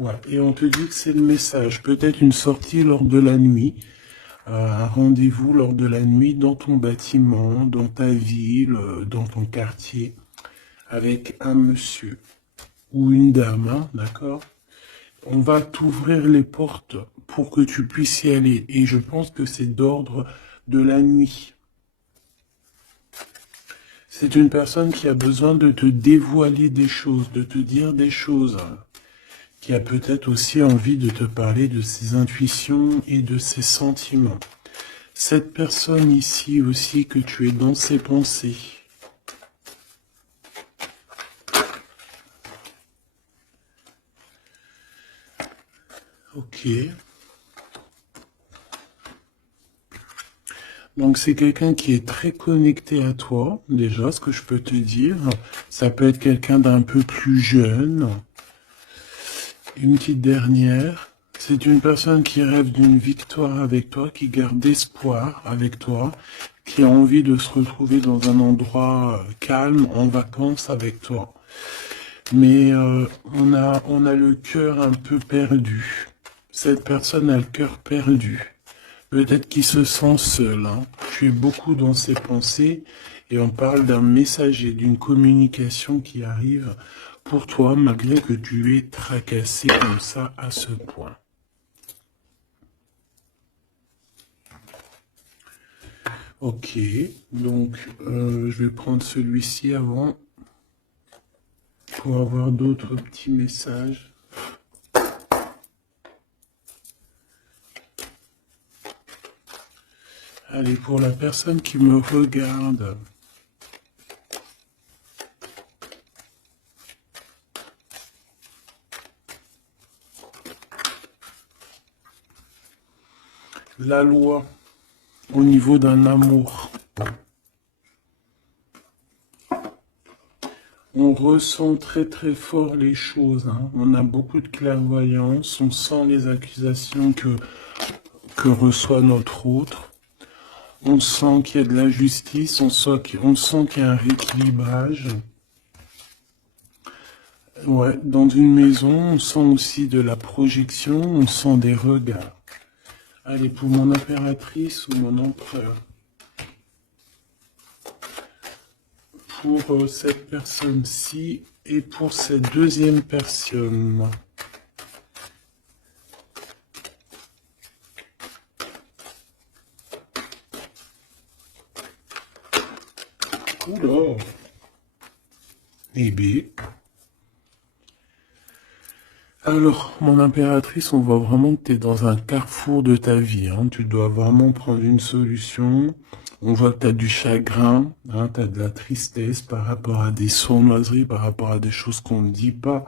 Ouais, et on te dit que c'est le message. Peut-être une sortie lors de la nuit, un rendez-vous lors de la nuit dans ton bâtiment, dans ta ville, dans ton quartier, avec un monsieur ou une dame, hein, d'accord? On va t'ouvrir les portes pour que tu puisses y aller. Et je pense que c'est d'ordre de la nuit. C'est une personne qui a besoin de te dévoiler des choses, de te dire des choses, qui a peut-être aussi envie de te parler de ses intuitions et de ses sentiments. Cette personne ici aussi que tu es dans ses pensées. Ok. Donc c'est quelqu'un qui est très connecté à toi, déjà, ce que je peux te dire. Ça peut être quelqu'un d'un peu plus jeune. Une petite dernière. C'est une personne qui rêve d'une victoire avec toi, qui garde espoir avec toi, qui a envie de se retrouver dans un endroit calme, en vacances avec toi. Mais on a le cœur un peu perdu. Cette personne a le cœur perdu. Peut-être qu'il se sent seul, hein. Tu es beaucoup dans ses pensées et on parle d'un messager, d'une communication qui arrive pour toi malgré que tu es tracassé comme ça à ce point. Ok, donc je vais prendre celui-ci avant pour avoir d'autres petits messages. Allez, pour la personne qui me regarde, la loi au niveau d'un amour. On ressent très très fort les choses, hein. On a beaucoup de clairvoyance, on sent les accusations que reçoit notre autre. On sent qu'il y a de la justice, on sent qu'il y a un rééquilibrage. Ouais, dans une maison, on sent aussi de la projection, on sent des regards. Allez, pour mon impératrice ou mon empereur. Pour cette personne-ci et pour cette deuxième personne. Oula. Eh bien. Alors, mon impératrice, on voit vraiment que tu es dans un carrefour de ta vie, hein. Tu dois vraiment prendre une solution. On voit que tu as du chagrin, hein, tu as de la tristesse par rapport à des sournoiseries, par rapport à des choses qu'on ne dit pas.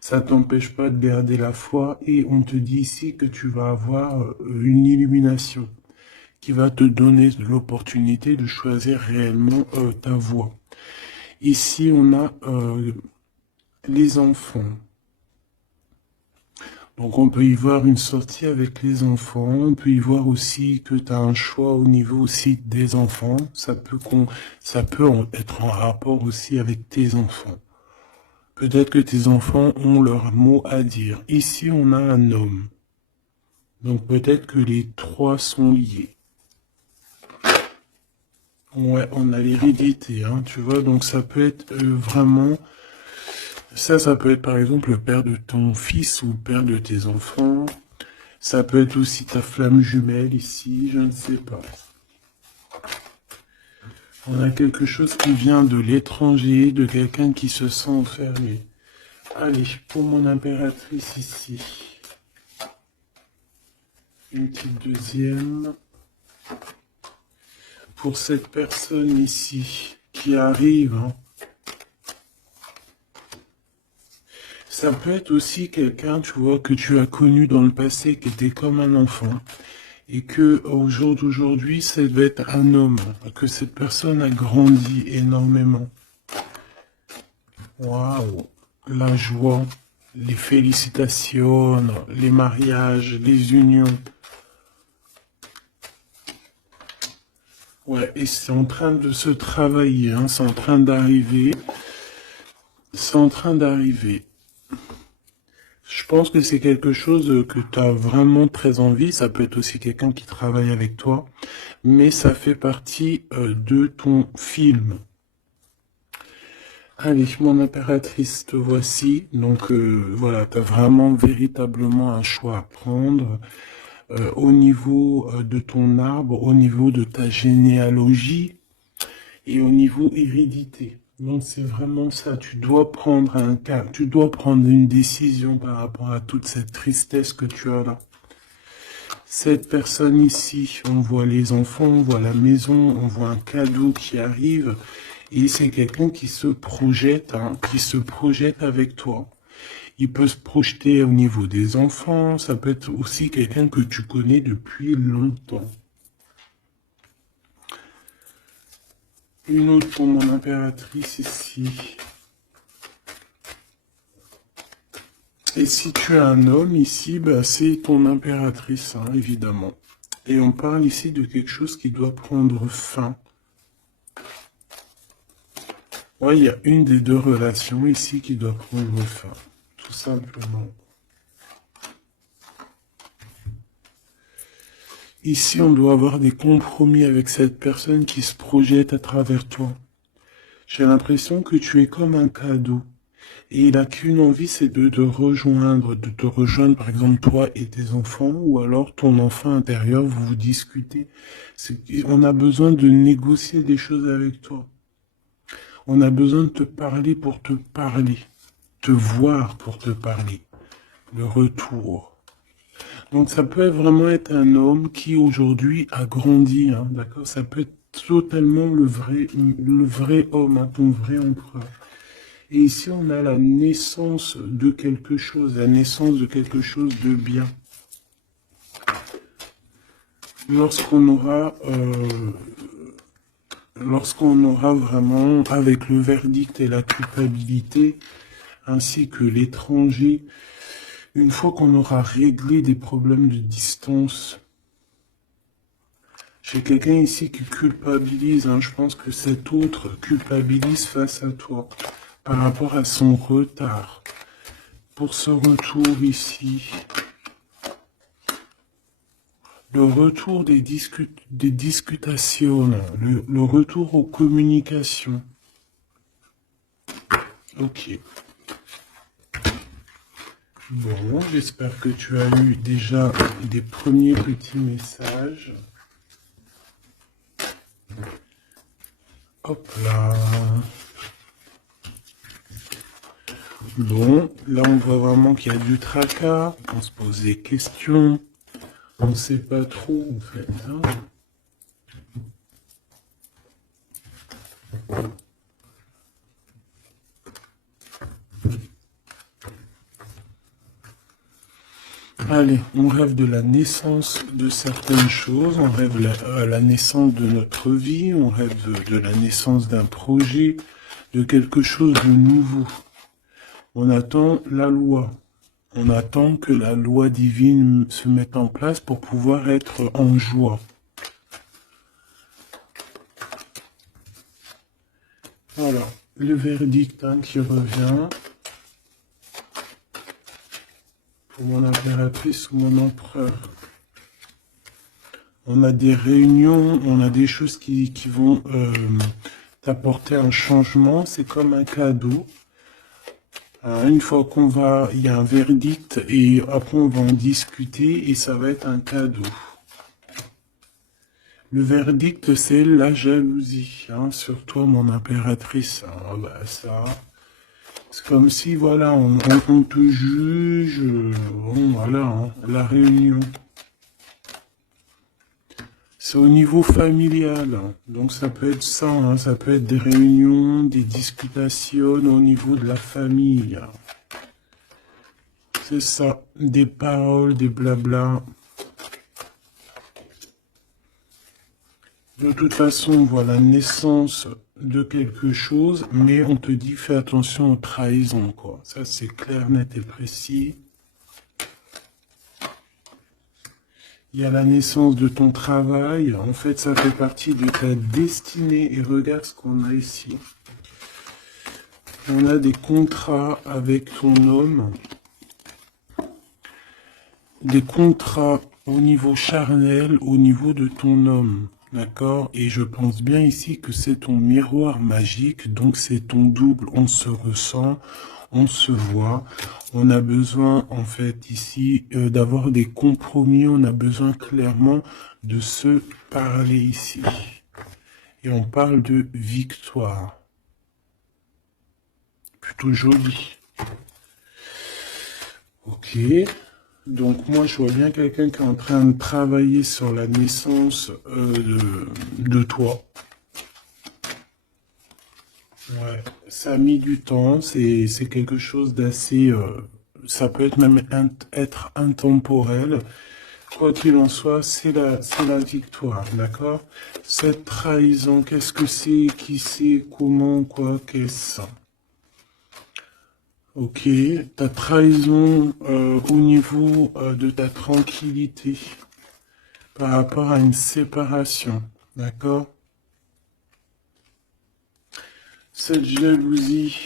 Ça t'empêche pas de garder la foi et on te dit ici que tu vas avoir une illumination qui va te donner l'opportunité de choisir réellement ta voie. Ici, on a les enfants. Donc on peut y voir une sortie avec les enfants, on peut y voir aussi que tu as un choix au niveau aussi des enfants, ça peut être en rapport aussi avec tes enfants. Peut-être que tes enfants ont leur mot à dire. Ici on a un homme, donc peut-être que les trois sont liés. Ouais, on a l'hérédité, hein, tu vois, donc ça peut être vraiment... Ça peut être par exemple le père de ton fils ou le père de tes enfants. Ça peut être aussi ta flamme jumelle ici, je ne sais pas. On a quelque chose qui vient de l'étranger, de quelqu'un qui se sent enfermé. Allez, pour mon impératrice ici. Une petite deuxième. Pour cette personne ici qui arrive, hein. Ça peut être aussi quelqu'un, tu vois, que tu as connu dans le passé, qui était comme un enfant. Et que au jour d'aujourd'hui, ça devait être un homme. Que cette personne a grandi énormément. Waouh! La joie, les félicitations, les mariages, les unions. Ouais, et c'est en train de se travailler, hein, c'est en train d'arriver. C'est en train d'arriver. Je pense que c'est quelque chose que tu as vraiment très envie. Ça peut être aussi quelqu'un qui travaille avec toi, mais ça fait partie de ton film. Allez, mon impératrice, te voici. Donc voilà, tu as vraiment véritablement un choix à prendre au niveau de ton arbre, au niveau de ta généalogie et au niveau hérédité. Donc c'est vraiment ça, tu dois prendre un cas, tu dois prendre une décision par rapport à toute cette tristesse que tu as là. Cette personne ici, on voit les enfants, on voit la maison, on voit un cadeau qui arrive, et c'est quelqu'un qui se projette, hein, qui se projette avec toi. Il peut se projeter au niveau des enfants, ça peut être aussi quelqu'un que tu connais depuis longtemps. Une autre pour mon impératrice ici. Et si tu as un homme ici, bah, c'est ton impératrice, hein, évidemment. Et on parle ici de quelque chose qui doit prendre fin. Ouais, il y a une des deux relations ici qui doit prendre fin, tout simplement. Ici, on doit avoir des compromis avec cette personne qui se projette à travers toi. J'ai l'impression que tu es comme un cadeau. Et il n'a qu'une envie, c'est de te rejoindre, par exemple toi et tes enfants, ou alors ton enfant intérieur, vous vous discutez. On a besoin de négocier des choses avec toi. On a besoin de te parler pour te parler, te voir pour te parler. Le retour. Donc ça peut vraiment être un homme qui aujourd'hui a grandi, hein, d'accord? Ça peut être totalement le vrai homme, hein, ton vrai empereur. Et ici, on a la naissance de quelque chose, la naissance de quelque chose de bien. Lorsqu'on aura vraiment, avec le verdict et la culpabilité, ainsi que l'étranger, une fois qu'on aura réglé des problèmes de distance, j'ai quelqu'un ici qui culpabilise, hein, je pense que cet autre culpabilise face à toi, par rapport à son retard. Pour ce retour ici, le retour des discutations, le retour aux communications. Ok. Bon, j'espère que tu as eu déjà des premiers petits messages. Hop là. Bon, là on voit vraiment qu'il y a du tracas, on se pose des questions, on ne sait pas trop en fait. Hein. Allez, on rêve de la naissance de certaines choses, on rêve la naissance de notre vie, on rêve de la naissance d'un projet, de quelque chose de nouveau. On attend la loi. On attend que la loi divine se mette en place pour pouvoir être en joie. Voilà, le verdict hein, qui revient. Pour mon impératrice ou mon empereur. On a des réunions, on a des choses qui vont t'apporter un changement. C'est comme un cadeau. Une fois il y a un verdict et après on va en discuter et ça va être un cadeau. Le verdict, c'est la jalousie, hein, sur toi, mon impératrice. Hein, bah, ça, c'est comme si, voilà, on te juge, bon, voilà, hein, la réunion. C'est au niveau familial, hein, donc ça peut être ça, hein, ça peut être des réunions, des discutations au niveau de la famille. C'est ça, des paroles, des blabla. De toute façon, on voit la naissance de quelque chose, mais on te dit fais attention aux trahisons, quoi. Ça, c'est clair, net et précis. Il y a la naissance de ton travail. En fait, ça fait partie de ta destinée. Et regarde ce qu'on a ici. On a des contrats avec ton homme. des contrats au niveau charnel, au niveau de ton homme. D'accord? Et je pense bien ici que c'est ton miroir magique, donc c'est ton double. On se ressent, on se voit. On a besoin, en fait, ici, d'avoir des compromis. On a besoin clairement de se parler ici. Et on parle de victoire. Plutôt joli. Ok. Donc moi, je vois bien quelqu'un qui est en train de travailler sur la naissance de toi. Ouais, ça a mis du temps, c'est quelque chose d'assez... ça peut être même être intemporel. Quoi qu'il en soit, c'est la victoire, d'accord? Cette trahison, qu'est-ce que c'est? Qui c'est? Comment? Quoi? Qu'est-ce? Ok, ta trahison au niveau de ta tranquillité par rapport à une séparation, d'accord? Cette jalousie,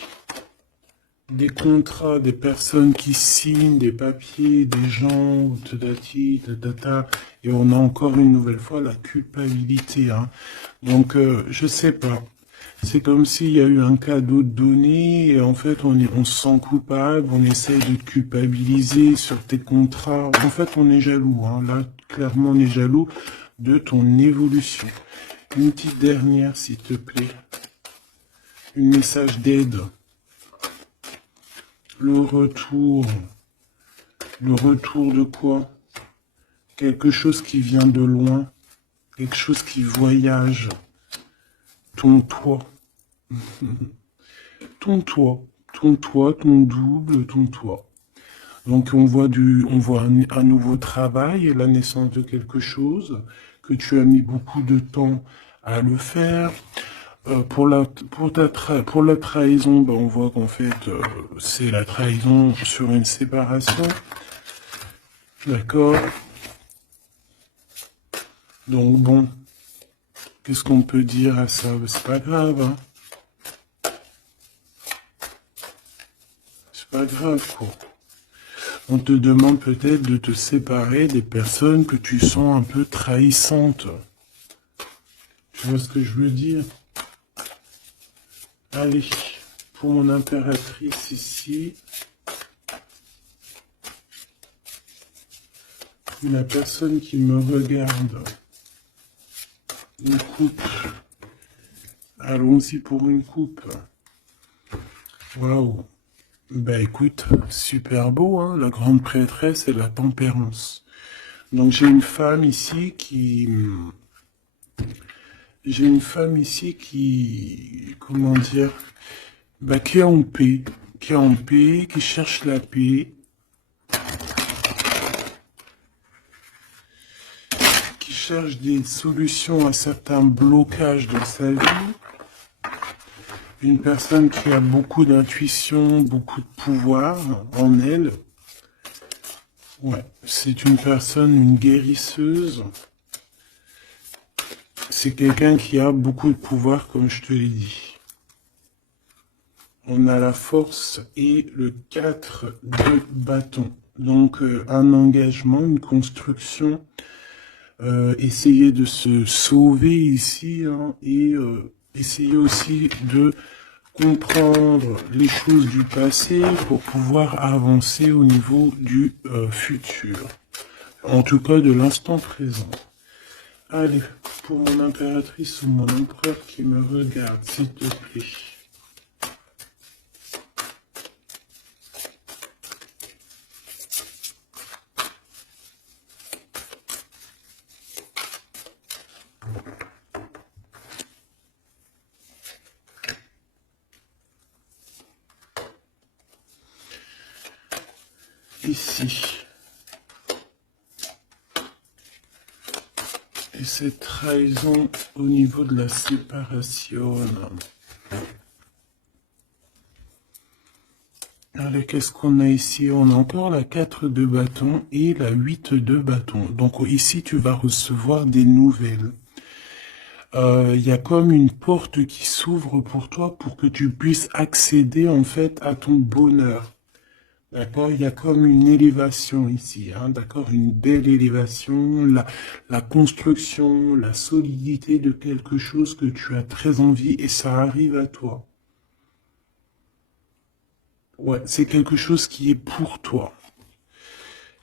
des contrats, des personnes qui signent, des papiers, des gens, tatati, tatata, et on a encore une nouvelle fois la culpabilité, hein. Donc, je sais pas. C'est comme s'il y a eu un cadeau donné et en fait on se sent coupable, on essaie de te culpabiliser sur tes contrats. En fait on est jaloux, hein. Là clairement on est jaloux de ton évolution. Une petite dernière s'il te plaît. Un message d'aide. Le retour. Le retour de quoi? Quelque chose qui vient de loin. Quelque chose qui voyage. Ton toit. Ton toit. Ton toit, ton double, ton toit. Donc on voit un nouveau travail, la naissance de quelque chose, que tu as mis beaucoup de temps à le faire. Pour la trahison, ben, on voit qu'en fait, c'est la trahison sur une séparation. D'accord? Donc bon, qu'est-ce qu'on peut dire à ça? C'est pas grave, hein? C'est pas grave, quoi. On te demande peut-être de te séparer des personnes que tu sens un peu trahissantes. Tu vois ce que je veux dire? Allez, pour mon impératrice ici, la personne qui me regarde, une coupe. Allons-y pour une coupe. Waouh. Ben écoute, super beau, hein, la grande prêtresse et la tempérance. Donc j'ai une femme ici qui... J'ai une femme ici qui... Comment dire? Ben, qui est en paix. Qui est en paix, qui cherche la paix. Qui cherche des solutions à certains blocages dans sa vie. Une personne qui a beaucoup d'intuition, beaucoup de pouvoir en elle. Ouais, c'est une personne, une guérisseuse. C'est quelqu'un qui a beaucoup de pouvoir, comme je te l'ai dit. On a la force et le 4 de bâton. Donc, un engagement, une construction. Essayer de se sauver ici, hein, et essayer aussi de comprendre les choses du passé pour pouvoir avancer au niveau du futur. En tout cas, de l'instant présent. Allez, pour mon impératrice ou mon empereur qui me regarde, s'il te plaît. Ici. Et cette trahison au niveau de la séparation. Allez, qu'est-ce qu'on a ici? On a encore la 4 de bâton et la 8 de bâton. Donc ici, tu vas recevoir des nouvelles. Il y a comme une porte qui s'ouvre pour toi pour que tu puisses accéder en fait à ton bonheur. D'accord, il y a comme une élévation ici, hein, d'accord, une belle élévation, la construction, la solidité de quelque chose que tu as très envie et ça arrive à toi. Ouais, c'est quelque chose qui est pour toi.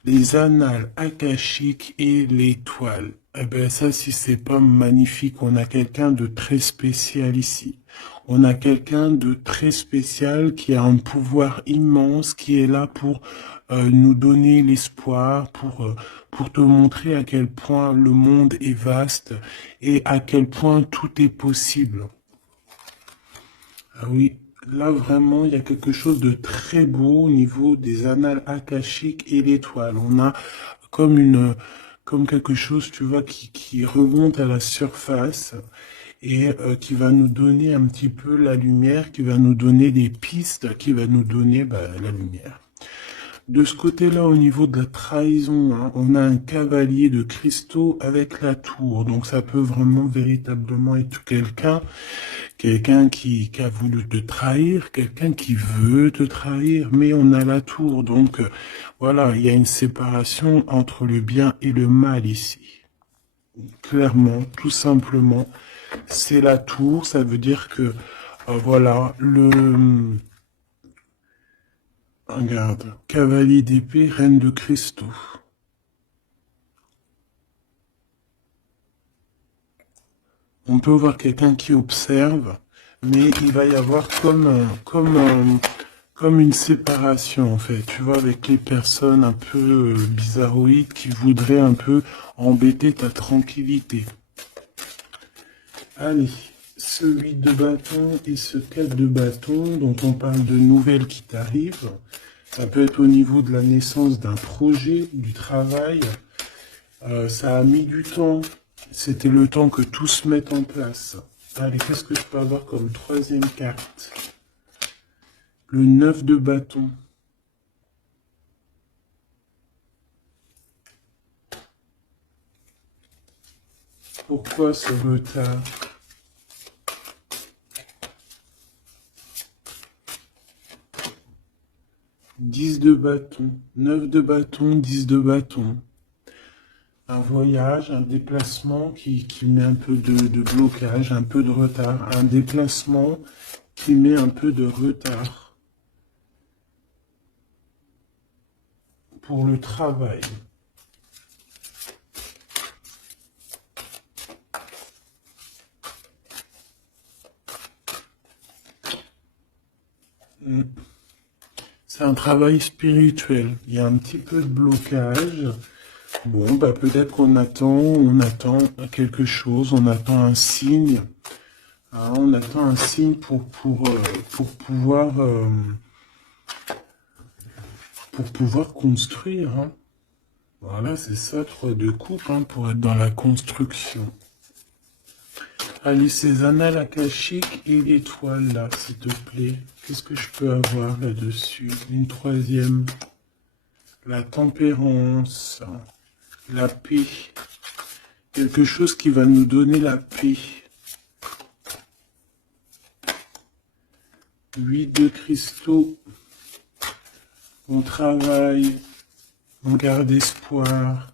Les annales akashiques et l'étoile. Eh ben ça, si c'est pas magnifique, on a quelqu'un de très spécial ici. On a quelqu'un de très spécial qui a un pouvoir immense, qui est là pour nous donner l'espoir, pour te montrer à quel point le monde est vaste et à quel point tout est possible. Ah oui, là vraiment, il y a quelque chose de très beau au niveau des annales akashiques et l'étoile. On a comme comme quelque chose, tu vois, qui remonte à la surface et qui va nous donner un petit peu la lumière, qui va nous donner des pistes, qui va nous donner la lumière. De ce côté-là, au niveau de la trahison, hein, on a un cavalier de cristaux avec la tour. Donc ça peut vraiment véritablement être quelqu'un qui a voulu te trahir, quelqu'un qui veut te trahir, mais on a la tour. Donc voilà, il y a une séparation entre le bien et le mal ici. Clairement, tout simplement, c'est la tour. Ça veut dire que voilà, regarde, cavalier d'épée, reine de cristaux. On peut voir quelqu'un qui observe, mais il va y avoir comme une séparation en fait, tu vois, avec les personnes un peu bizarroïdes qui voudraient un peu embêter ta tranquillité. Allez, ce 8 de bâton et ce 4 de bâton dont on parle de nouvelles qui t'arrivent, ça peut être au niveau de la naissance d'un projet, du travail. Ça a mis du temps. C'était le temps que tout se mette en place. Allez, qu'est-ce que je peux avoir comme troisième carte? Le 9 de bâton. Pourquoi ce retard? 10 de bâton. 9 de bâton, 10 de bâton. Un voyage, un déplacement qui met un peu de blocage, un peu de retard. Un déplacement qui met un peu de retard pour le travail. C'est un travail spirituel. Il y a un petit peu de blocage. Bon, bah peut-être on attend quelque chose, on attend un signe. Hein, on attend un signe pour pouvoir construire. Hein. Voilà, c'est ça, 3 de coupe, hein, pour être dans la construction. Allez, ces annales akashiques et l'étoile là, s'il te plaît. Qu'est-ce que je peux avoir là-dessus? Une troisième. La tempérance. La paix. Quelque chose qui va nous donner la paix. 8 de cristaux. On travaille. On garde espoir.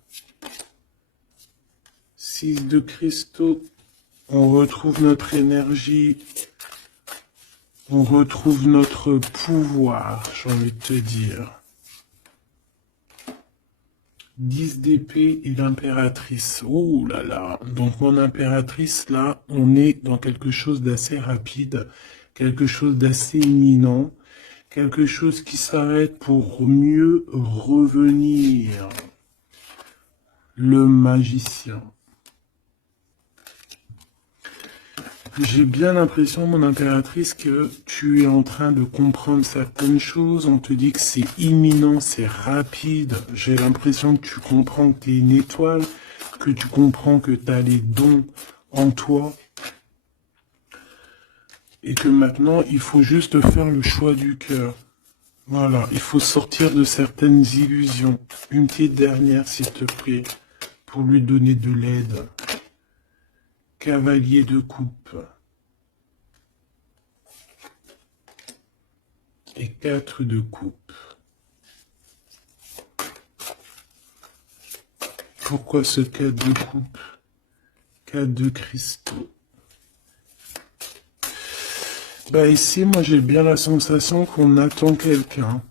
6 de cristaux. On retrouve notre énergie. On retrouve notre pouvoir, j'ai envie de te dire. 10 d'épée et l'impératrice. Oh là là. Donc mon impératrice, là, on est dans quelque chose d'assez rapide, quelque chose d'assez imminent, quelque chose qui s'arrête pour mieux revenir. Le magicien. J'ai bien l'impression, mon impératrice, que tu es en train de comprendre certaines choses. On te dit que c'est imminent, c'est rapide. J'ai l'impression que tu comprends que tu es une étoile, que tu comprends que tu as les dons en toi. Et que maintenant, il faut juste faire le choix du cœur. Voilà, il faut sortir de certaines illusions. Une petite dernière, s'il te plaît, pour lui donner de l'aide. Cavalier de coupe. Et 4 de coupe. Pourquoi ce 4 de coupe? 4 de cristaux. Bah ici, moi j'ai bien la sensation qu'on attend quelqu'un.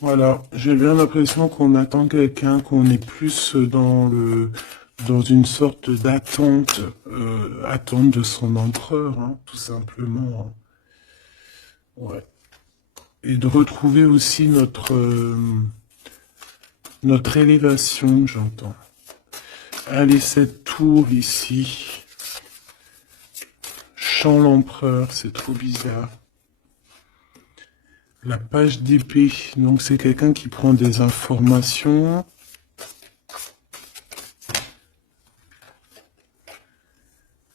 Voilà, j'ai bien l'impression qu'on attend quelqu'un, qu'on est plus dans une sorte d'attente, attente de son empereur, hein, tout simplement. Hein. Ouais. Et de retrouver aussi notre élévation, j'entends. Allez, cette tour ici. Chant l'empereur, c'est trop bizarre. La page d'épée, donc c'est quelqu'un qui prend des informations.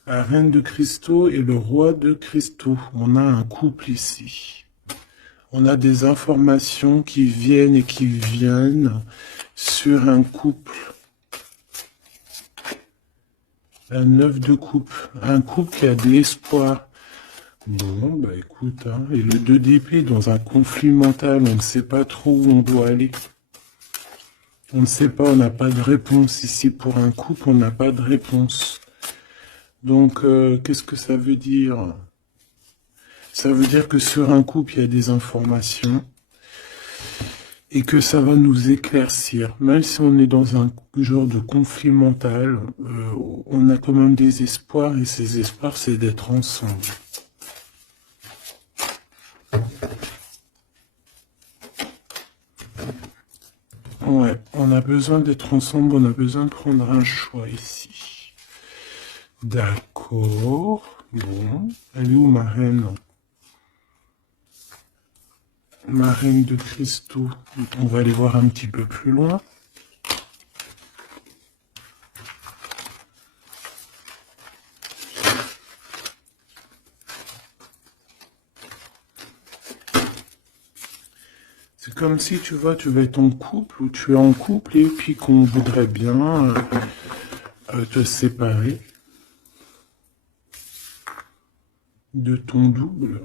La reine de cristaux et le roi de cristaux. On a un couple ici. On a des informations qui viennent et qui viennent sur un couple. Un 9 de coupe. Un couple qui a de l'espoir. Bon, bah écoute, hein, et le 2 d'épée dans un conflit mental, on ne sait pas trop où on doit aller. On ne sait pas, on n'a pas de réponse ici. Pour un couple, on n'a pas de réponse. Donc, qu'est-ce que ça veut dire? Ça veut dire que sur un couple, il y a des informations et que ça va nous éclaircir. Même si on est dans un genre de conflit mental, on a quand même des espoirs et ces espoirs, c'est d'être ensemble. Ouais, on a besoin d'être ensemble, on a besoin de prendre un choix ici. D'accord. Bon, elle est où ma reine? Ma reine de cristaux. On va aller voir un petit peu plus loin. C'est comme si, tu vois, tu vas être en couple ou tu es en couple et puis qu'on voudrait bien te séparer de ton double.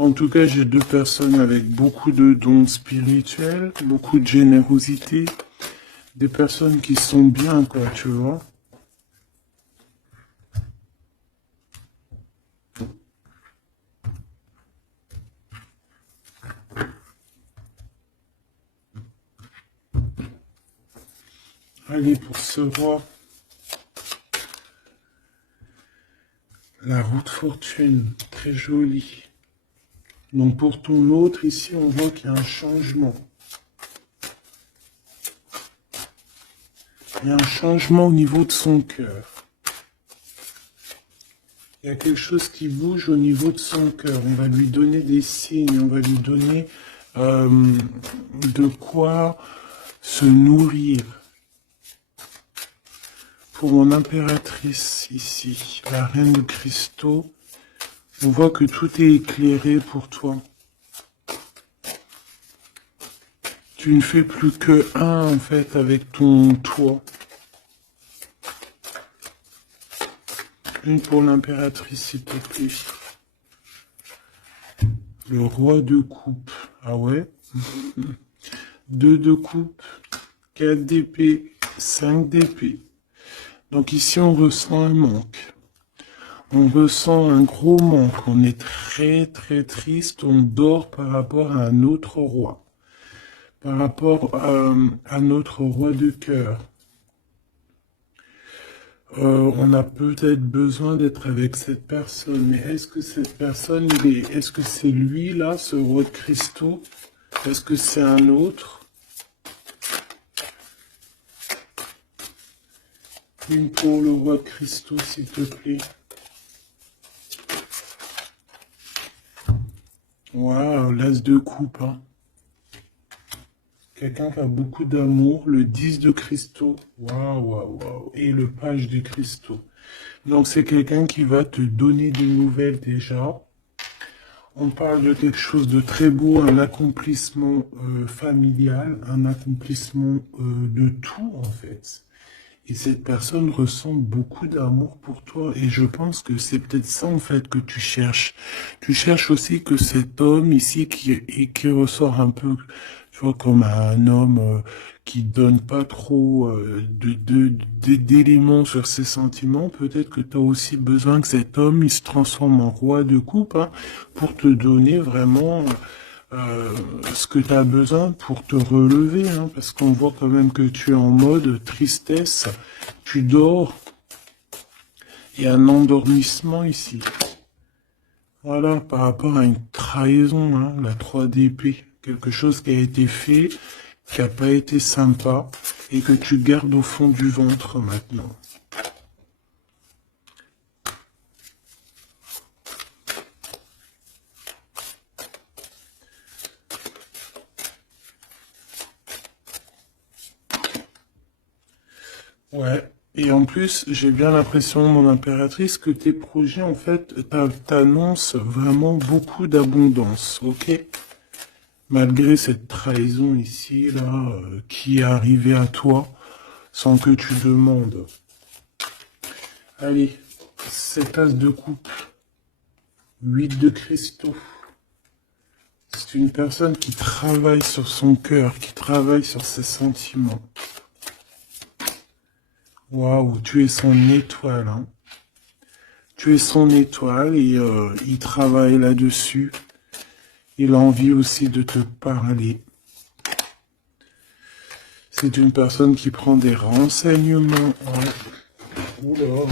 En tout cas, j'ai deux personnes avec beaucoup de dons spirituels, beaucoup de générosité, des personnes qui sont bien, quoi, tu vois. Allez, pour ce roi, la route fortune, très jolie. Donc pour ton autre, ici, on voit qu'il y a un changement. Il y a un changement au niveau de son cœur. Il y a quelque chose qui bouge au niveau de son cœur. On va lui donner des signes, on va lui donner de quoi se nourrir. Pour mon impératrice ici, la reine de cristaux, on voit que tout est éclairé pour toi. Tu ne fais plus que un, en fait, avec ton toit. Une pour l'impératrice, s'il te plaît. Le roi de coupe. Ah ouais? 2 de coupe, 4 d'épée, 5 d'épée. Donc ici, on ressent un manque. On ressent un gros manque. On est très, très triste. On dort par rapport à un autre roi. Par rapport à notre roi de cœur. On a peut-être besoin d'être avec cette personne. Mais est-ce que cette personne, est-ce que c'est lui, là, ce roi de cristaux? Est-ce que c'est un autre? Une pour le roi de cristaux, s'il te plaît. Waouh, l'as de coupe, hein. Quelqu'un qui a beaucoup d'amour, le 10 de cristaux. Waouh, waouh, waouh. Et le page de cristaux. Donc c'est quelqu'un qui va te donner des nouvelles déjà. On parle de quelque chose de très beau, un accomplissement familial, un accomplissement de tout en fait. Et cette personne ressent beaucoup d'amour pour toi. Et je pense que c'est peut-être ça, en fait, que tu cherches. Tu cherches aussi que cet homme ici, qui ressort un peu, tu vois, comme un homme qui donne pas trop d'éléments sur ses sentiments, peut-être que tu as aussi besoin que cet homme, il se transforme en roi de coupe, hein, pour te donner vraiment euh, ce que tu as besoin pour te relever, hein, parce qu'on voit quand même que tu es en mode tristesse, tu dors, il y a un endormissement ici. Voilà, par rapport à une trahison, hein, la 3 d'épée, quelque chose qui a été fait, qui n'a pas été sympa, et que tu gardes au fond du ventre maintenant. Ouais. Et en plus, j'ai bien l'impression, mon impératrice, que tes projets, en fait, t'annoncent vraiment beaucoup d'abondance, ok? Malgré cette trahison ici, là, qui est arrivée à toi, sans que tu demandes. Allez, cette as de coupe, 8 de cristaux. C'est une personne qui travaille sur son cœur, qui travaille sur ses sentiments. Waouh, tu es son étoile, hein. Tu es son étoile et il travaille là-dessus. Il a envie aussi de te parler. C'est une personne qui prend des renseignements. Ouais. Oula.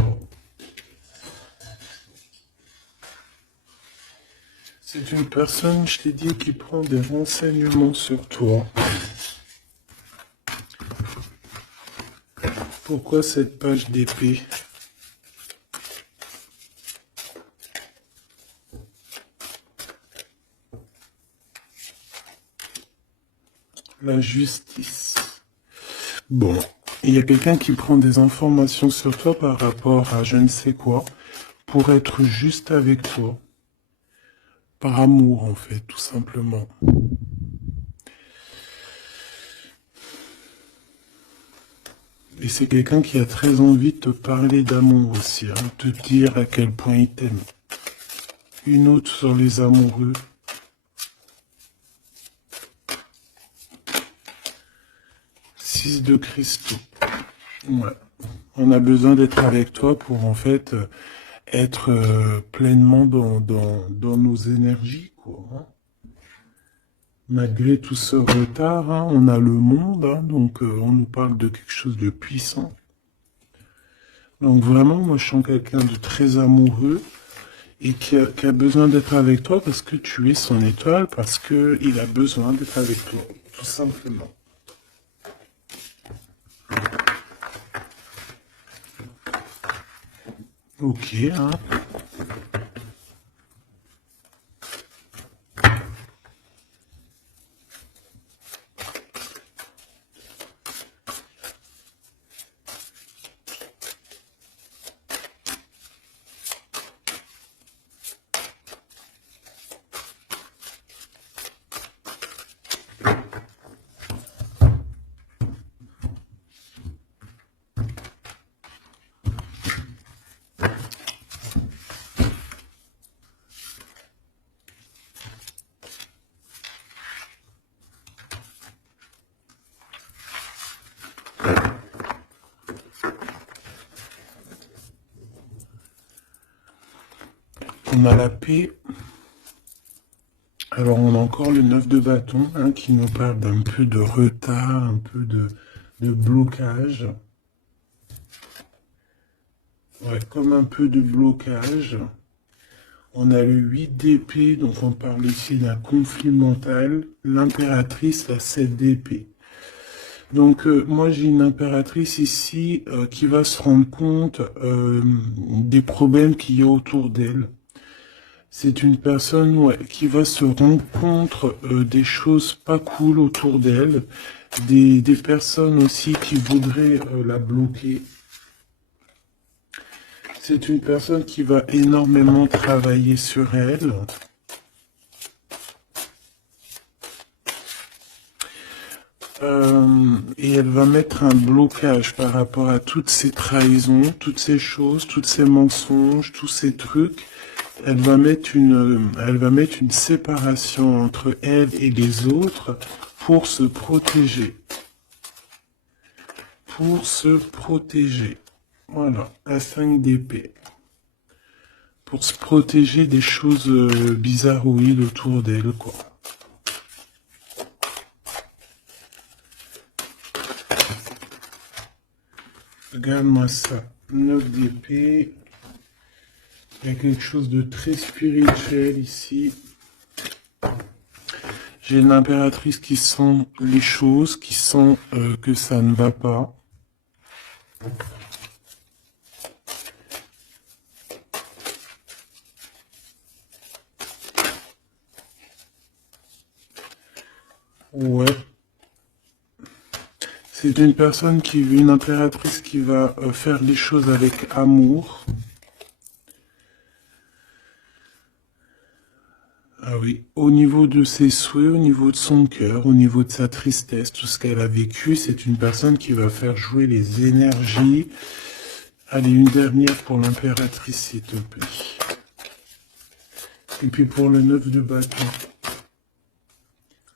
C'est une personne, je t'ai dit, qui prend des renseignements sur toi. Pourquoi cette page d'épée? La justice. Bon, il y a quelqu'un qui prend des informations sur toi par rapport à je ne sais quoi, pour être juste avec toi. Par amour, en fait, tout simplement. Et c'est quelqu'un qui a très envie de te parler d'amour aussi, hein, te dire à quel point il t'aime. Une autre sur les amoureux. 6 de cristaux. Ouais. On a besoin d'être avec toi pour en fait être pleinement dans nos énergies, quoi, hein. Malgré tout ce retard, hein, on a le monde, hein, donc on nous parle de quelque chose de puissant. Donc vraiment, moi je sens quelqu'un de très amoureux et qui a besoin d'être avec toi parce que tu es son étoile, parce qu'il a besoin d'être avec toi, tout simplement. Ok, hein. On a la paix. Alors on a encore le 9 de bâton, hein, qui nous parle d'un peu de retard, un peu de blocage. Ouais, comme un peu de blocage. On a le 8 d'épée, donc on parle ici d'un conflit mental. L'impératrice, la 7 d'épée. Donc moi j'ai une impératrice ici qui va se rendre compte des problèmes qu'il y a autour d'elle. C'est une personne, ouais, qui va se rendre compte des choses pas cool autour d'elle, des personnes aussi qui voudraient la bloquer. C'est une personne qui va énormément travailler sur elle. Et elle va mettre un blocage par rapport à toutes ces trahisons, toutes ces choses, tous ces mensonges, tous ces trucs. Elle va mettre une séparation entre elle et les autres pour se protéger. Pour se protéger. Voilà, la 5 d'épée. Pour se protéger des choses bizarroïdes autour d'elle, quoi. Regarde-moi ça. 9 d'épée. Il y a quelque chose de très spirituel ici. J'ai l'impératrice qui sent les choses, qui sent que ça ne va pas. Ouais. C'est une personne une impératrice qui va faire les choses avec amour. Ah oui, au niveau de ses souhaits, au niveau de son cœur, au niveau de sa tristesse, tout ce qu'elle a vécu, c'est une personne qui va faire jouer les énergies. Allez, une dernière pour l'impératrice, s'il te plaît. Et puis pour le 9 de bâton,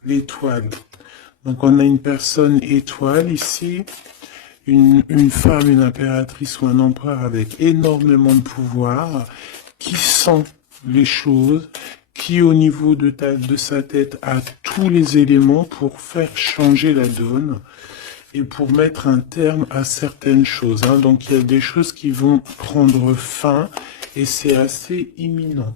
l'étoile. Donc on a une personne étoile ici, une femme, une impératrice ou un empereur avec énormément de pouvoir, qui sent les choses, qui au niveau de sa tête a tous les éléments pour faire changer la donne et pour mettre un terme à certaines choses. Hein. Donc il y a des choses qui vont prendre fin et c'est assez imminent.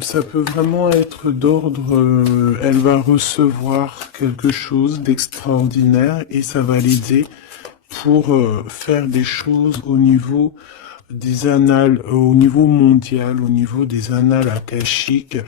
Ça peut vraiment être d'ordre, elle va recevoir quelque chose d'extraordinaire et ça va l'aider pour faire des choses au niveau des annales, au niveau mondial, au niveau des annales akashiques.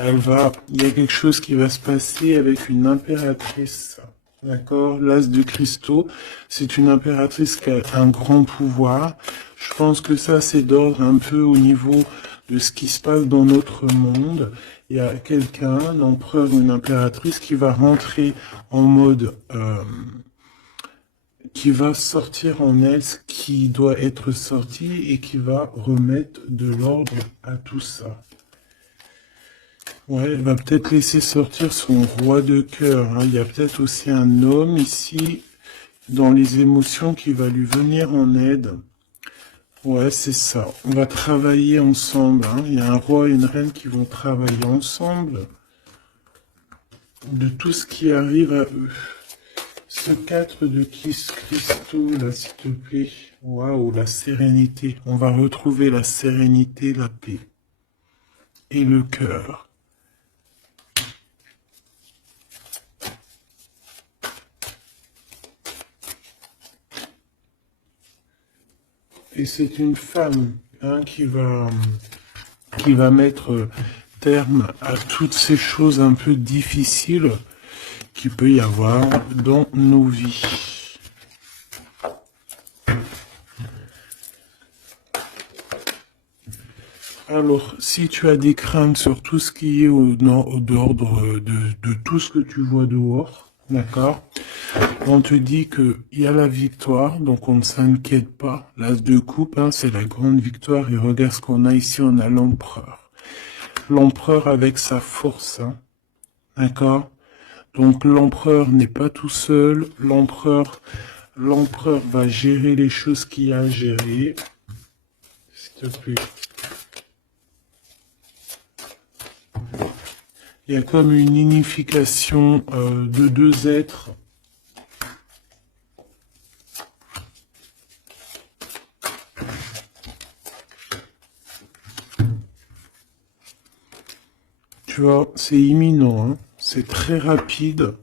Il y a quelque chose qui va se passer avec une impératrice. D'accord, l'as de cristaux, c'est une impératrice qui a un grand pouvoir. Je pense que ça, c'est d'ordre un peu au niveau de ce qui se passe dans notre monde. Il y a quelqu'un, un empereur ou une impératrice, qui va rentrer en mode, qui va sortir en elle ce qui doit être sorti et qui va remettre de l'ordre à tout ça. Ouais, elle va peut-être laisser sortir son roi de cœur. Hein. Il y a peut-être aussi un homme ici, dans les émotions, qui va lui venir en aide. Ouais, c'est ça. On va travailler ensemble. Hein. Il y a un roi et une reine qui vont travailler ensemble de tout ce qui arrive à eux. Ce 4 de cristaux, là, s'il te plaît. Waouh, la sérénité. On va retrouver la sérénité, la paix et le cœur. Et c'est une femme hein, qui va mettre terme à toutes ces choses un peu difficiles qu'il peut y avoir dans nos vies. Alors, si tu as des craintes sur tout ce qui est d'ordre de tout ce que tu vois dehors, d'accord? On te dit qu'il y a la victoire, donc on ne s'inquiète pas. L'as de coupe, hein, c'est la grande victoire. Et regarde ce qu'on a ici, on a l'empereur. L'empereur avec sa force, hein, d'accord? Donc l'empereur n'est pas tout seul. L'empereur va gérer les choses qu'il y a à gérer. S'il te plaît. Il y a comme une unification de deux êtres. Tu vois, c'est imminent, hein. C'est très rapide.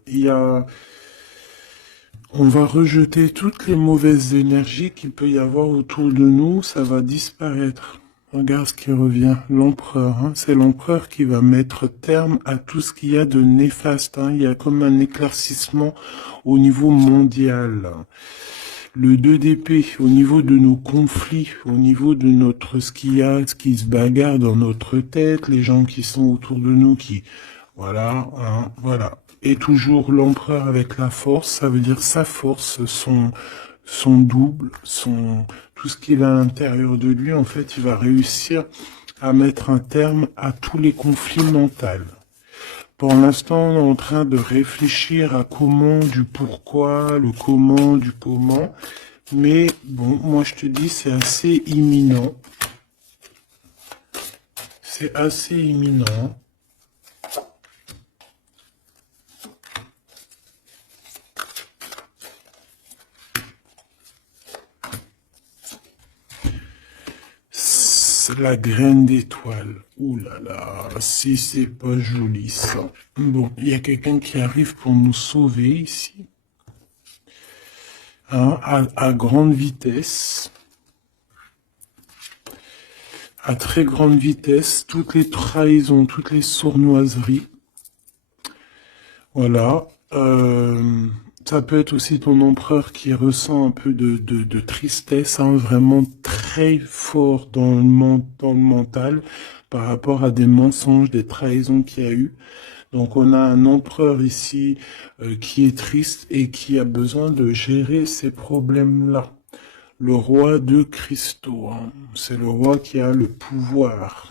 On va rejeter toutes les mauvaises énergies qu'il peut y avoir autour de nous. Ça va disparaître. Regarde ce qui revient. L'empereur, hein. C'est l'empereur qui va mettre terme à tout ce qu'il y a de néfaste. Hein. Il y a comme un éclaircissement au niveau mondial. Le 2 d'épée, au niveau de nos conflits, au niveau de ce qui se bagarre dans notre tête, les gens qui sont autour de nous Voilà, hein, voilà. Et toujours l'empereur avec la force, ça veut dire sa force, son double, tout ce qu'il a à l'intérieur de lui, en fait, il va réussir à mettre un terme à tous les conflits mentaux. Pour l'instant, on est en train de réfléchir à comment, du pourquoi, le comment, du comment. Mais bon, moi je te dis, c'est assez imminent. C'est assez imminent. La graine d'étoile. Ouh là là, si c'est pas joli ça. Bon, il y a quelqu'un qui arrive pour nous sauver ici. Hein, à grande vitesse. À très grande vitesse. Toutes les trahisons, toutes les sournoiseries. Voilà. Ça peut être aussi ton empereur qui ressent un peu de tristesse, hein, vraiment très fort dans le mental par rapport à des mensonges, des trahisons qu'il y a eu. Donc on a un empereur ici qui est triste et qui a besoin de gérer ces problèmes-là. Le roi de cristaux, hein, c'est le roi qui a le pouvoir.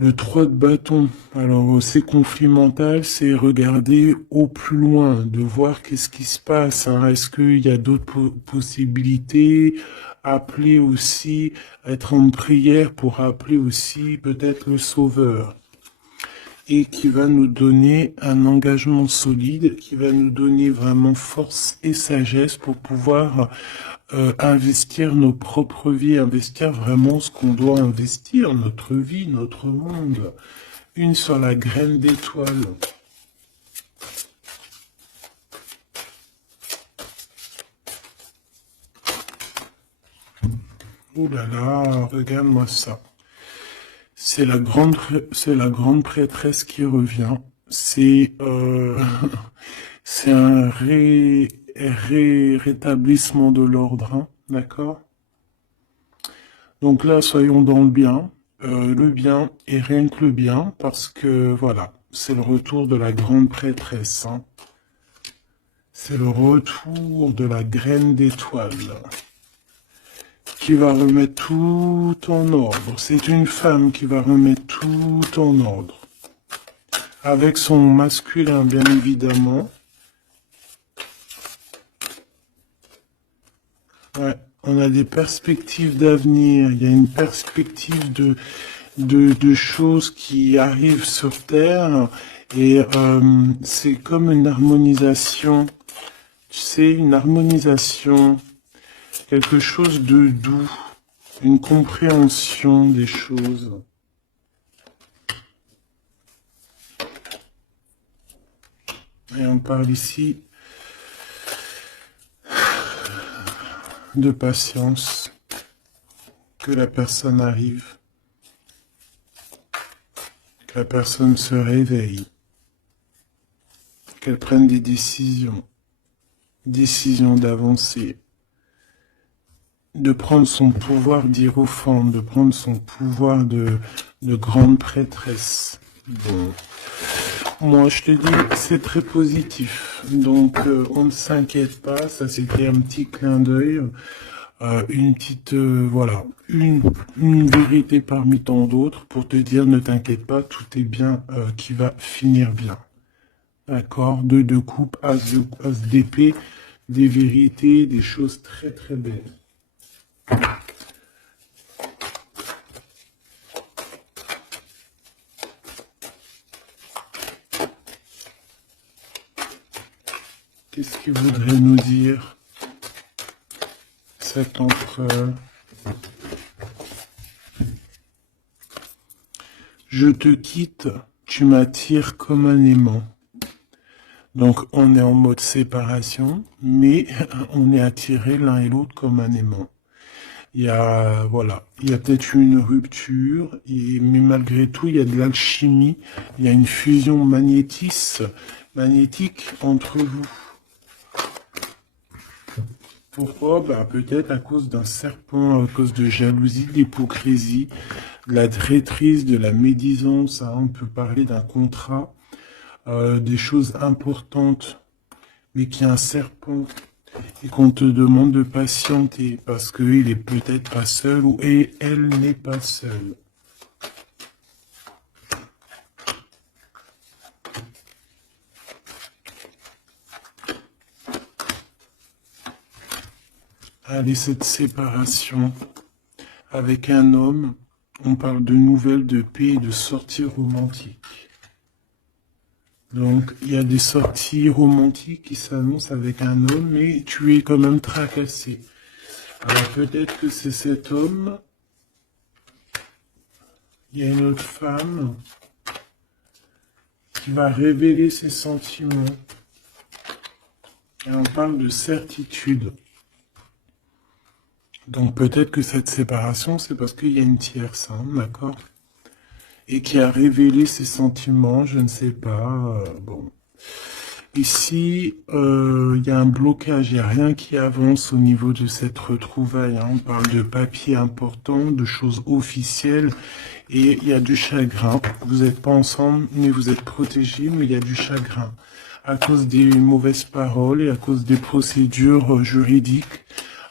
Le 3 de bâton, alors c'est conflit mental, c'est regarder au plus loin, de voir qu'est-ce qui se passe, hein. Est-ce qu'il y a d'autres possibilités, appeler aussi, être en prière pour appeler aussi peut-être le sauveur, et qui va nous donner un engagement solide, qui va nous donner vraiment force et sagesse pour pouvoir investir nos propres vies, investir vraiment ce qu'on doit investir, notre vie, notre monde. Une sur la graine d'étoile. Ouh là là, regarde-moi ça. C'est la grande prêtresse qui revient. C'est c'est un rétablissement de l'ordre, hein, d'accord? Donc là, soyons dans le bien et rien que le bien, parce que voilà, c'est le retour de la grande prêtresse, hein. C'est le retour de la graine d'étoile qui va remettre tout en ordre. C'est une femme qui va remettre tout en ordre. Avec son masculin, bien évidemment. Ouais, on a des perspectives d'avenir. Il y a une perspective de choses qui arrivent sur Terre. Et c'est comme une harmonisation. Tu sais, une harmonisation. Quelque chose de doux. Une compréhension des choses. Et on parle ici de patience, que la personne arrive, que la personne se réveille, qu'elle prenne des décisions d'avancer, de prendre son pouvoir d'hiérophante, de prendre son pouvoir de grande prêtresse. Bon. Moi, je te dis, c'est très positif. Donc, on ne s'inquiète pas. Ça, c'était un petit clin d'œil. Une petite, voilà, une vérité parmi tant d'autres pour te dire, ne t'inquiète pas, tout est bien qui va finir bien. D'accord? Deux de coupe, as d'épée, des vérités, des choses très très belles. Qu'est-ce qu'il voudrait nous dire, cet empereur? Je te quitte, tu m'attires comme un aimant. Donc on est en mode séparation, mais on est attirés l'un et l'autre comme un aimant. Il y a, voilà, il y a peut-être une rupture, mais malgré tout, il y a de l'alchimie, il y a une fusion magnétique entre vous. Pourquoi? Bah, peut-être à cause d'un serpent, à cause de jalousie, de l'hypocrisie, de la traîtrise, de la médisance, hein. On peut parler d'un contrat, des choses importantes, mais qu'il y a un serpent et qu'on te demande de patienter parce qu'il est peut-être pas seul ou et elle n'est pas seule. Allez, cette séparation avec un homme, on parle de nouvelles, de paix et de sorties romantiques. Donc, il y a des sorties romantiques qui s'annoncent avec un homme, mais tu es quand même tracassé. Alors, peut-être que c'est cet homme, il y a une autre femme qui va révéler ses sentiments. Et on parle de certitude. Donc, peut-être que cette séparation, c'est parce qu'il y a une tierce, hein, d'accord? Et qui a révélé ses sentiments, je ne sais pas. Bon. Ici, il y a un blocage, il n'y a rien qui avance au niveau de cette retrouvaille, hein. On parle de papiers importants, de choses officielles, et il y a du chagrin. Vous n'êtes pas ensemble, mais vous êtes protégés, mais il y a du chagrin. À cause des mauvaises paroles et à cause des procédures juridiques,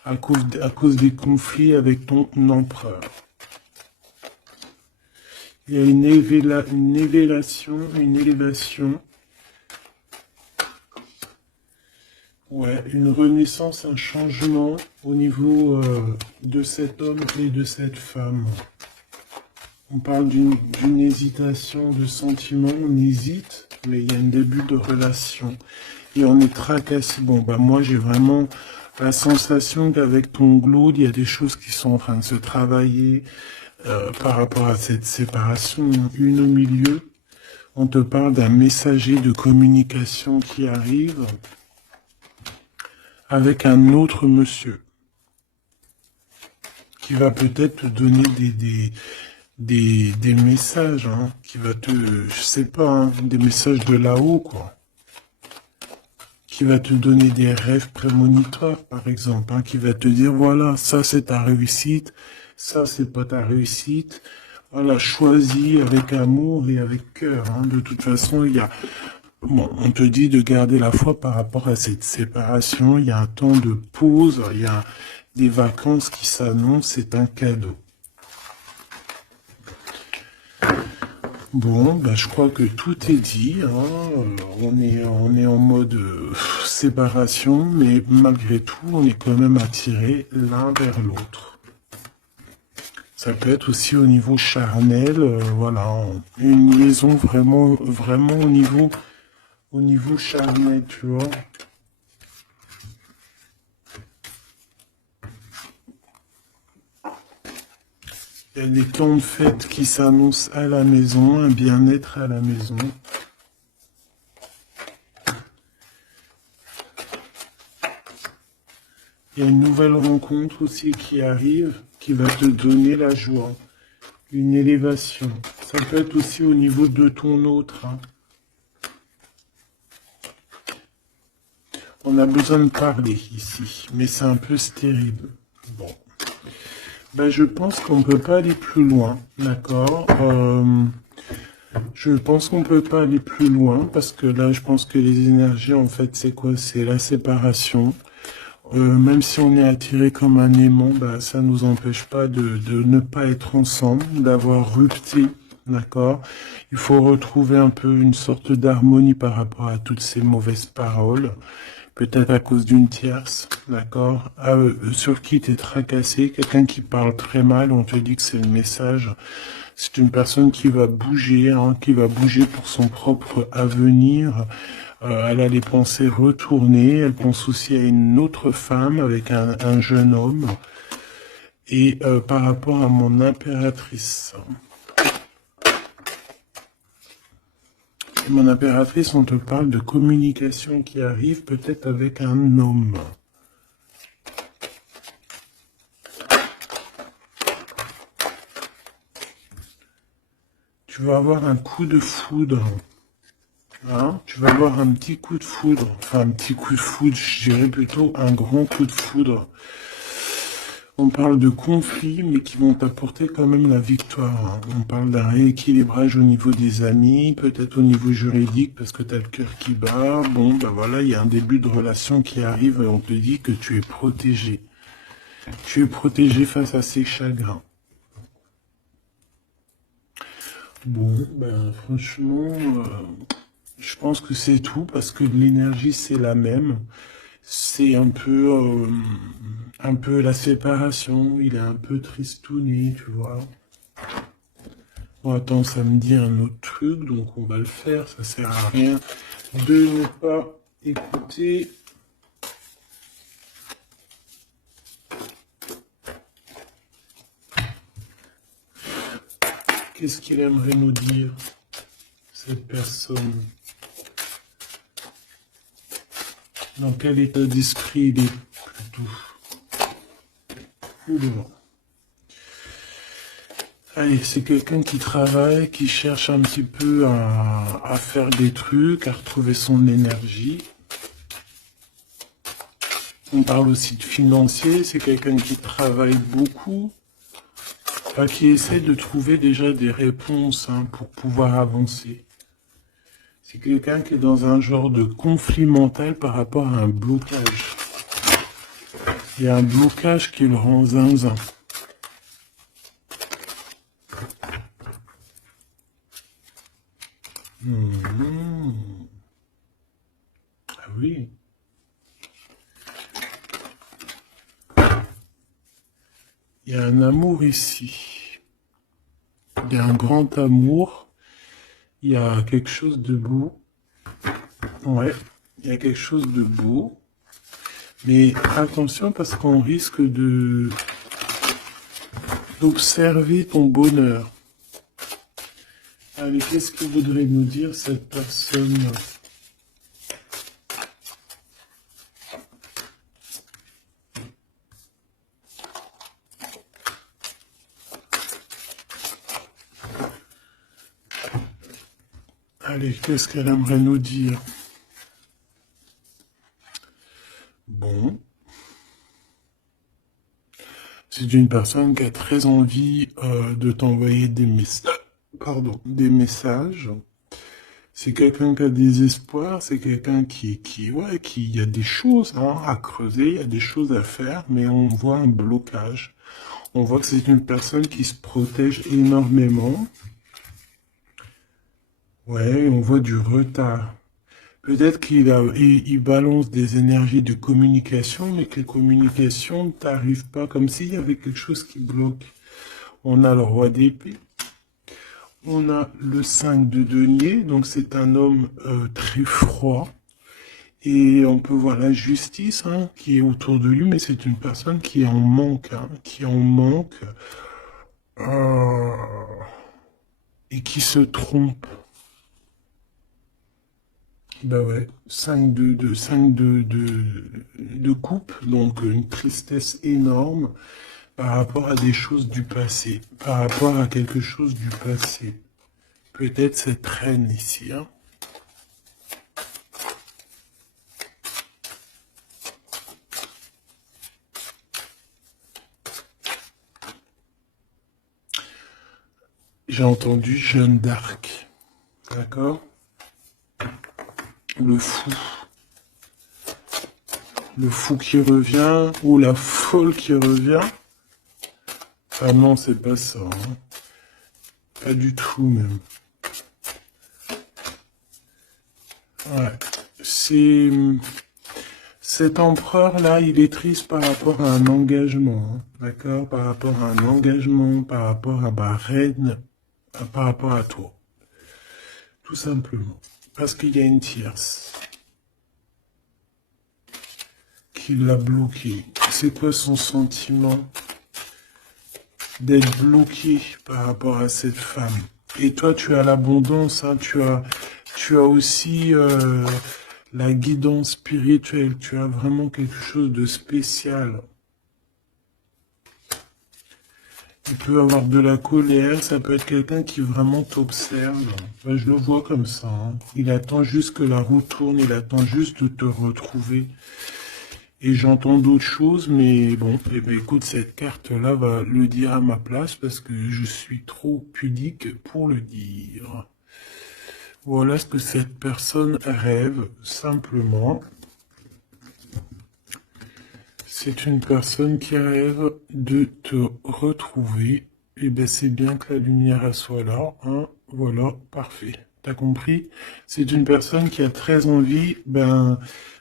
à cause des conflits avec ton empereur. Il y a une élévation, ouais, une renaissance, un changement au niveau de cet homme et de cette femme. On parle d'une hésitation de sentiment, on hésite, mais il y a un début de relation. Et on est tracassé. Bon, bah moi j'ai vraiment la sensation qu'avec ton glow, il y a des choses qui sont en train de se travailler par rapport à cette séparation. Une au milieu, on te parle d'un messager de communication qui arrive avec un autre monsieur qui va peut-être te donner des messages, hein, qui va te, je sais pas, hein, des messages de là-haut, quoi. Qui va te donner des rêves prémonitoires, par exemple, hein, qui va te dire, voilà, ça c'est ta réussite, ça c'est pas ta réussite. Voilà, choisis avec amour et avec cœur, hein. De toute façon, il y a, bon, on te dit de garder la foi par rapport à cette séparation. Il y a un temps de pause, il y a des vacances qui s'annoncent, c'est un cadeau. Bon, bah, je crois que tout est dit, hein. On est en mode séparation, mais malgré tout, on est quand même attirés l'un vers l'autre. Ça peut être aussi au niveau charnel, voilà, une liaison vraiment au niveau charnel, tu vois. Il y a des temps de fête qui s'annoncent à la maison, un bien-être à la maison. Il y a une nouvelle rencontre aussi qui arrive, qui va te donner la joie, une élévation. Ça peut être aussi au niveau de ton autre, hein. On a besoin de parler ici, mais c'est un peu stérile. Bon. Ben, je pense qu'on ne peut pas aller plus loin, d'accord? Je pense qu'on ne peut pas aller plus loin, parce que là, je pense que les énergies, en fait, c'est quoi? C'est la séparation. Même si on est attiré comme un aimant, bah, ça nous empêche pas de ne pas être ensemble, d'avoir rupté, d'accord? Il faut retrouver un peu une sorte d'harmonie par rapport à toutes ces mauvaises paroles, peut-être à cause d'une tierce, d'accord? Sur qui t'es tracassé, quelqu'un qui parle très mal, on te dit que c'est le message. C'est une personne qui va bouger, hein, qui va bouger pour son propre avenir. Elle a les pensées retournées, elle pense aussi à une autre femme avec un jeune homme. Et par rapport à mon impératrice. Et mon impératrice, on te parle de communication qui arrive peut-être avec un homme. Tu vas avoir un coup de foudre. Hein, tu vas avoir un petit coup de foudre, enfin un petit coup de foudre, je dirais plutôt un grand coup de foudre. On parle de conflits, mais qui vont t'apporter quand même la victoire. Hein. On parle d'un rééquilibrage au niveau des amis, peut-être au niveau juridique, parce que tu as le cœur qui bat. Bon, ben voilà, il y a un début de relation qui arrive et on te dit que tu es protégé. Tu es protégé face à ces chagrins. Bon, ben franchement, je pense que c'est tout, parce que l'énergie, c'est la même. C'est un peu la séparation. Il est un peu tristouné, tu vois. Bon, attends, ça me dit un autre truc, donc on va le faire. Ça sert à rien de ne pas écouter. Qu'est-ce qu'il aimerait nous dire, cette personne? Dans quel état d'esprit il est plutôt? Oula. Allez, c'est quelqu'un qui travaille, qui cherche un petit peu à faire des trucs, à retrouver son énergie. On parle aussi de financier, c'est quelqu'un qui travaille beaucoup, qui essaie de trouver déjà des réponses hein, pour pouvoir avancer. C'est quelqu'un qui est dans un genre de conflit mental par rapport à un blocage. Il y a un blocage qui le rend zinzin. Ah oui. Il y a un amour ici. Il y a un grand amour. Il y a quelque chose de beau. Ouais, il y a quelque chose de beau. Mais attention parce qu'on risque d'observer ton bonheur. Allez, qu'est-ce que voudrait nous dire cette personne? Allez, qu'est-ce qu'elle aimerait nous dire? Bon. C'est une personne qui a très envie de t'envoyer des messages. Pardon, des messages. C'est quelqu'un qui a des espoirs, c'est quelqu'un ouais, qui y a des choses hein, à creuser, il y a des choses à faire, mais on voit un blocage. On voit que c'est une personne qui se protège énormément. Ouais, on voit du retard. Peut-être il balance des énergies de communication, mais que les communications ne t'arrivent pas, comme s'il y avait quelque chose qui bloque. On a le roi d'épée. On a le 5 de denier, donc c'est un homme très froid. Et on peut voir la justice hein, qui est autour de lui, mais c'est une personne qui en manque, hein, qui en manque euh, et qui se trompe. Bah ouais, 5 de coupe, donc une tristesse énorme par rapport à des choses du passé, par rapport à quelque chose du passé. Peut-être cette reine ici, hein. J'ai entendu Jeanne d'Arc, d'accord? Le fou. Le fou qui revient, ou la folle qui revient. Ah non, c'est pas ça. Hein. Pas du tout, même. Ouais. C'est... Cet empereur-là, il est triste par rapport à un engagement. Hein. D'accord? Par rapport à un engagement, par rapport à ma reine, par rapport à toi. Tout simplement. Parce qu'il y a une tierce qui l'a bloqué. C'est quoi son sentiment d'être bloqué par rapport à cette femme? Et toi, tu as l'abondance, hein, tu as aussi la guidance spirituelle, tu as vraiment quelque chose de spécial. Il peut avoir de la colère, ça peut être quelqu'un qui vraiment t'observe. Ben, je le vois comme ça, hein. Il attend juste que la roue tourne, il attend juste de te retrouver. Et j'entends d'autres choses, mais bon, eh ben, écoute, cette carte-là va le dire à ma place parce que je suis trop pudique pour le dire. Voilà ce que cette personne rêve, simplement. C'est une personne qui rêve de te retrouver. Et ben c'est bien que la lumière elle soit là, hein. Voilà, parfait. T'as compris? C'est une personne qui a très envie,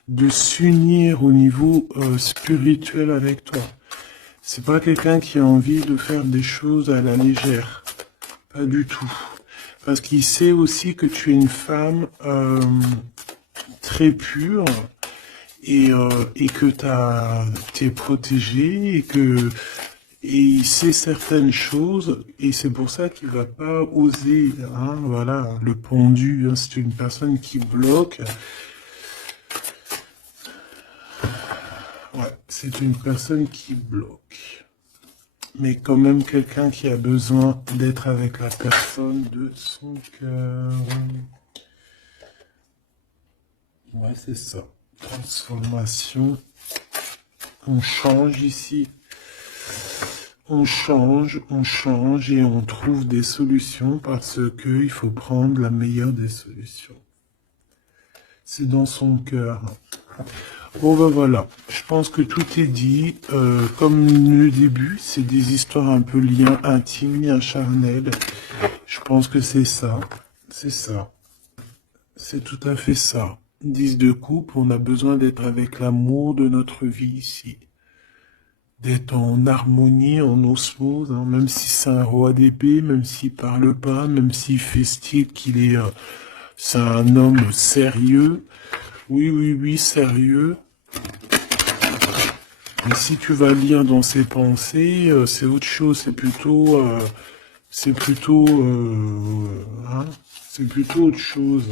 de s'unir au niveau spirituel avec toi. C'est pas quelqu'un qui a envie de faire des choses à la légère. Pas du tout. Parce qu'il sait aussi que tu es une femme très pure et que t'es protégé et il sait certaines choses et c'est pour ça qu'il va pas oser, hein, voilà, le pendu, hein, c'est une personne qui bloque. Ouais, c'est une personne qui bloque. Mais quand même quelqu'un qui a besoin d'être avec la personne de son cœur. Ouais, c'est ça. Transformation. On change ici. On change et on trouve des solutions parce que il faut prendre la meilleure des solutions. C'est dans son cœur. Bon ben voilà, je pense que tout est dit. Comme le début, c'est des histoires un peu liens intimes, liens charnels. Je pense que c'est ça. C'est ça. C'est tout à fait ça. 10 de coupe, on a besoin d'être avec l'amour de notre vie ici. D'être en harmonie, en osmose, hein, même si c'est un roi d'épée, même s'il parle pas, même s'il fait style qu'il est... c'est un homme sérieux. Oui, oui, oui, sérieux. Et si tu vas lire dans ses pensées, c'est autre chose, c'est plutôt, hein, c'est plutôt autre chose.